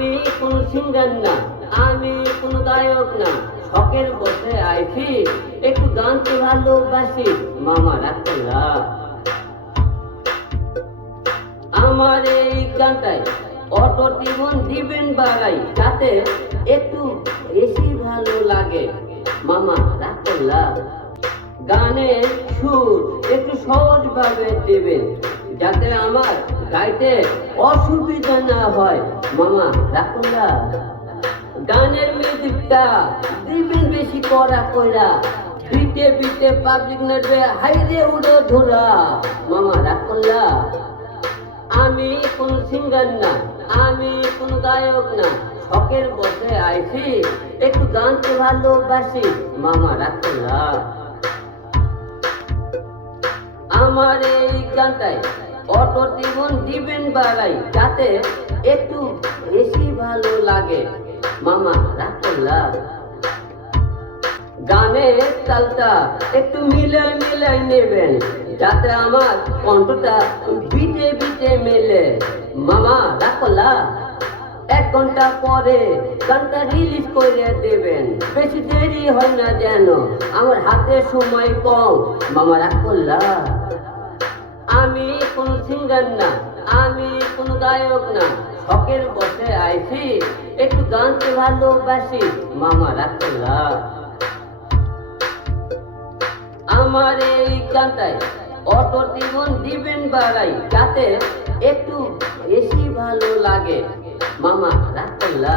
আমি কোন সিঙ্গার না, আমি কোন গায়ক না, শখের বসে আইছি, একটু গানকে ভালোবাসি, মামা রাখলা। আমার এই গানটায় অটো টিউন দিবেন বাড়াই, যাতে একটু বেশি ভালো লাগে, মামা রাখলা। গানের সুর একটু সহজ ভাবে দেবেন, যাতে আমার গাইতে অসুবিধা না হয়, মামা রাখলা। গানের মিউজিকটা দিবেন বেশি করা কইরা, বিটে বিটে পাবলিক নেটে হাইরে উড়ে ধরা, মামা রাখলা। আমি কোন সিঙ্গার না, আমি কোন গায়ক না, শখের বসে আইছি, একটু গানকে ভালোবাসি, মামা রাখলা। আমার এই গানটায় অটো টিউন দিবেন বাড়াই, যাতে একটু বেশি ভালো লাগে, মামা রাখলা। গানের তালটা একটু মিলাই মিলাই নেবেন, যাতে আমার কণ্ঠটা বিটে বিটে মেলে, মামা রাখলা। 1 ঘন্টা পরে গানটা রিলিজ করে দেবেন, বেশি দেরি হয় না যেন, আমার হাতে সময় কম, মামা রাখলা। আমি কোন সিঙ্গার না, আমি কোন গায়ক না, শখের বসে আইছি, একটু গানকে ভালোবাসি, মামা রাখলা। আমার এই গানটায় অটো টিউন দিবেন বাড়াই, যাতে একটু বেশি ভালো লাগে, মামা রাখলা।